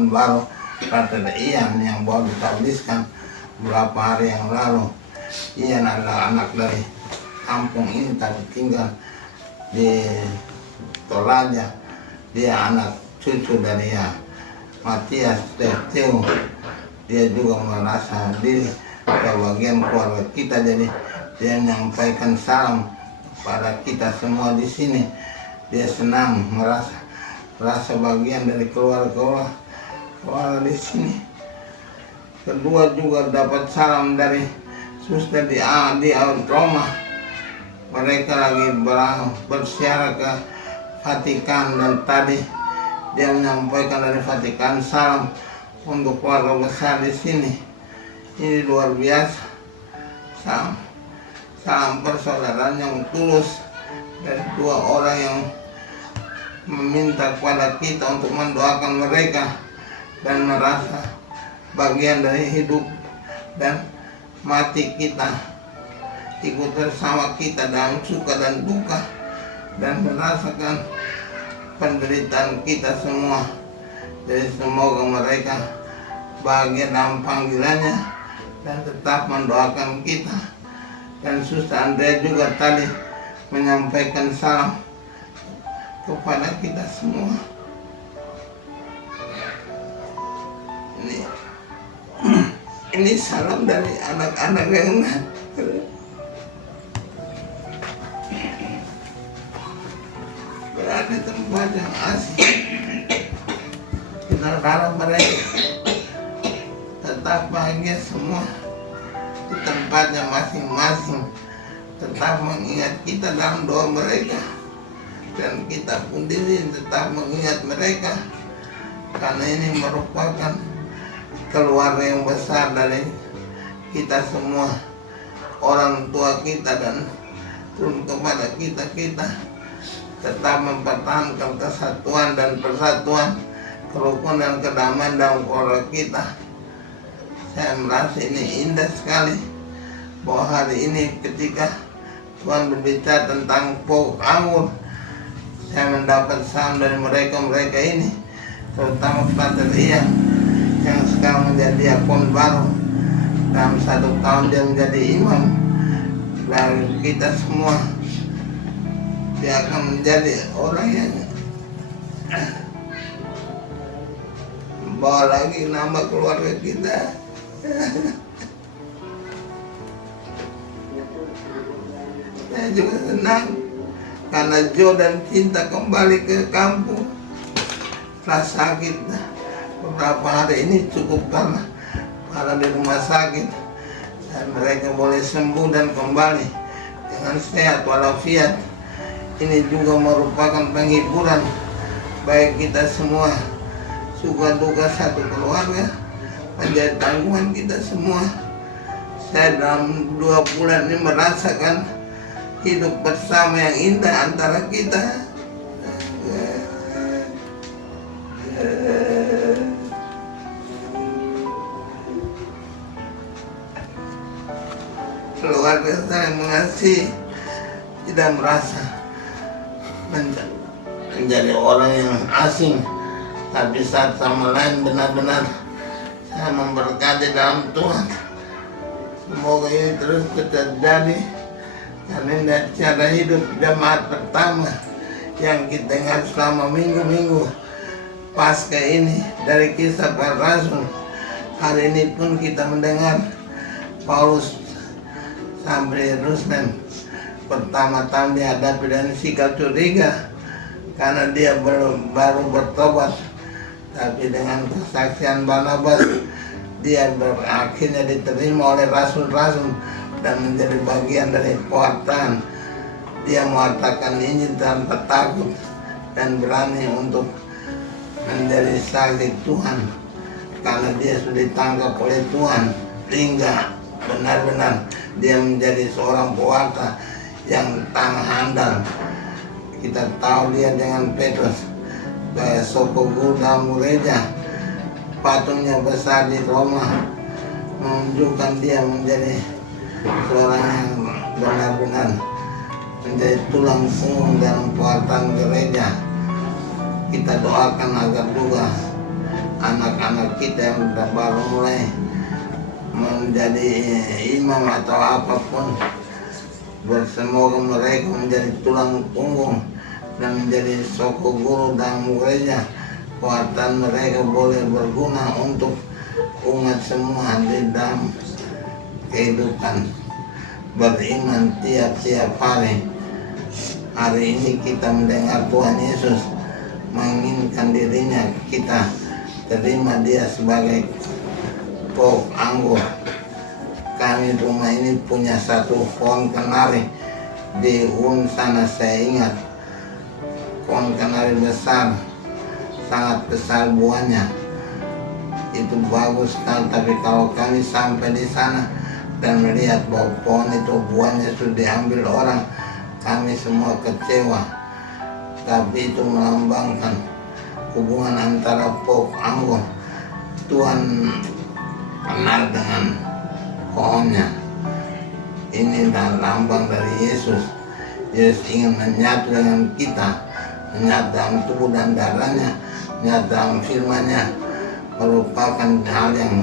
akun baru Brother Ian yang baru dituliskan beberapa hari yang lalu. Ian adalah anak dari kampung ini, tapi tinggal di Toraja. Dia anak cucu dari Matias Terteu. Dia juga merasa diri bagian keluarga kita, jadi dia menyampaikan salam pada kita semua di sini. Dia senang merasa bagian dari keluarga di sini. Kedua juga dapat salam dari suster di Roma. Mereka lagi bersiar ke Vatikan, dan tadi dia menyampaikan dari Vatikan salam untuk keluarga besar di sini. Ini luar biasa. Salam persaudaraan yang tulus dari dua orang yang meminta kepada kita untuk mendoakan mereka dan merasa bagian dari hidup dan mati kita, ikut bersama kita dalam suka dan duka, dan merasakan penderitaan kita semua. Jadi semoga mereka bahagia dalam panggilannya dan tetap mendoakan kita. Dan Suster Andrea juga tadi menyampaikan salam kepada kita semua. Ini salam dari anak-anak yang berada di tempat yang asing. Kita harap mereka tetap bahagia semua di tempatnya masing-masing, tetap mengingat kita dalam doa mereka, dan kita pun diri tetap mengingat mereka, karena ini merupakan keluarga yang besar dari kita semua, orang tua kita, dan turun kepada kita tetap mempertahankan kesatuan dan persatuan, kerukunan dan kedamaian dalam keluarga kita. Saya merasa ini indah sekali bahwa hari ini ketika Tuhan berbicara tentang pokok anggur, saya mendapat salam dari mereka ini, terutama Brother Ian yang sekarang menjadi akun baru. Dalam 1 tahun dia menjadi imam, dan kita semua dia akan menjadi orang yang bawa lagi nama keluarga kita. Saya juga senang karena Jo dan Cinta kembali ke kampung setelah sakit beberapa hari ini, cukup karena di rumah sakit, dan mereka boleh sembuh dan kembali dengan sehat walafiat. Ini juga merupakan penghiburan bagi kita semua. Suka duka satu keluarga menjadi tanggungan kita semua. Saya dalam 2 bulan ini merasakan hidup bersama yang indah antara kita. Keluarga saya mengasihi, tidak merasa menjadi orang yang asing, tapi satu sama lain benar-benar saya memberkati dalam Tuhan. Semoga ini terus terjadi, karena ini cara hidup jemaat pertama yang kita dengar selama minggu-minggu pasca ini dari Kisah Para Rasul. Hari ini pun kita mendengar Paulus sampai Yerusalem. Pertama-tama dihadapi dengan sikap curiga karena dia baru bertobat, tapi dengan kesaksian Barnabas dia akhirnya diterima oleh rasul-rasul dan menjadi bagian dari kekuatan. Dia mengatakan Injil tanpa takut dan berani untuk menjadi saksi Tuhan, karena dia sudah ditangkap oleh Tuhan hingga benar-benar dia menjadi seorang pewarta yang tangan handal. Kita tahu dia dengan Petrus sebagai soko guru dalam gereja, patungnya besar di Roma, menunjukkan dia menjadi seorang yang benar-benar menjadi tulang punggung dalam pewartaan gereja. Kita doakan agar juga anak-anak kita yang baru mulai menjadi imam atau apapun, semoga mereka menjadi tulang punggung dan menjadi soko guru dalam gereja. Kekuatan mereka boleh berguna untuk umat semua di dalam kehidupan beriman tiap-tiap hari. Hari ini kita mendengar Tuhan Yesus menginginkan dirinya, kita terima dia sebagai pokok anggur. Kami rumah ini punya satu pohon kenari di sana, saya ingat pohon kenari besar, sangat besar buahnya, itu bagus sekali. Tapi kalau kami sampai di sana dan melihat bahwa pohon itu buahnya sudah diambil orang, kami semua kecewa. Tapi itu melambangkan hubungan antara pokok anggur. Tuhan kenal dengan pohonnya. Ini adalah lambang dari Yesus. Yesus ingin menyatu dengan kita, menyatu dalam tubuh dan darahnya, menyatu dalam firman-Nya, merupakan hal yang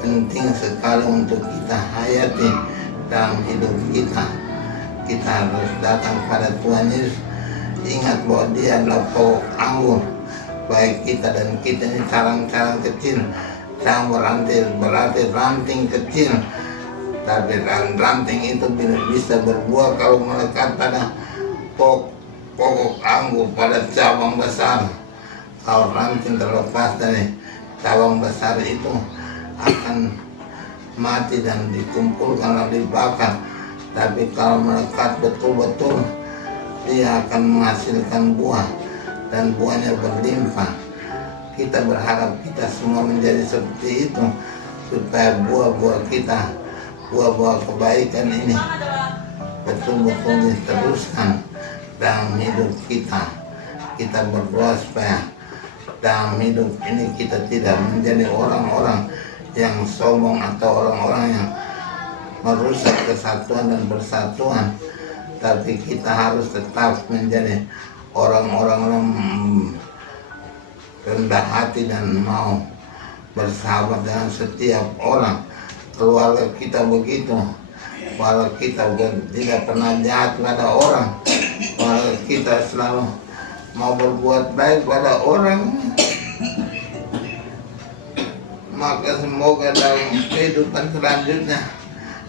penting sekali untuk kita hayati dalam hidup kita. Kita harus datang pada Tuhan Yesus, ingat bahwa dia adalah pokok anggur. Baik kita dan kita ini carang-carang kecil, yang berarti ranting kecil, tapi ranting itu bisa berbuah kalau melekat pada pokok anggur, pada cabang besar. Kalau ranting terlepas dari cabang besar itu akan mati dan dikumpulkan lalu dibakar. Tapi kalau melekat betul-betul, dia akan menghasilkan buah dan buahnya berlimpah. Kita berharap kita semua menjadi seperti itu, supaya buah-buah kita, buah-buah kebaikan ini betul-betul diteruskan dalam hidup kita. Kita berdoa supaya dalam hidup ini kita tidak menjadi orang-orang yang sombong atau orang-orang yang merusak kesatuan dan persatuan, tapi kita harus tetap menjadi orang-orang rendah hati dan mau bersahabat dengan setiap orang. Keluarga kita begitu, kalau kita tidak pernah jahat pada orang, kalau kita selalu mau berbuat baik pada orang, maka semoga dalam kehidupan selanjutnya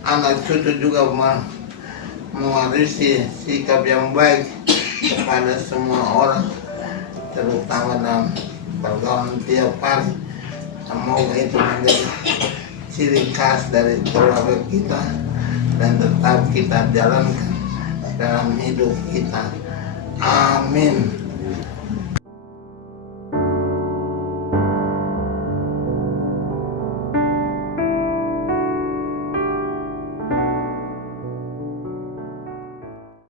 anak cucu juga mewarisi sikap yang baik kepada semua orang, terutama dalam pergaulan tiap hari. Semoga itu menjadi ciri khas dari keluarga kita dan tetap kita jalankan dalam hidup kita. Amin.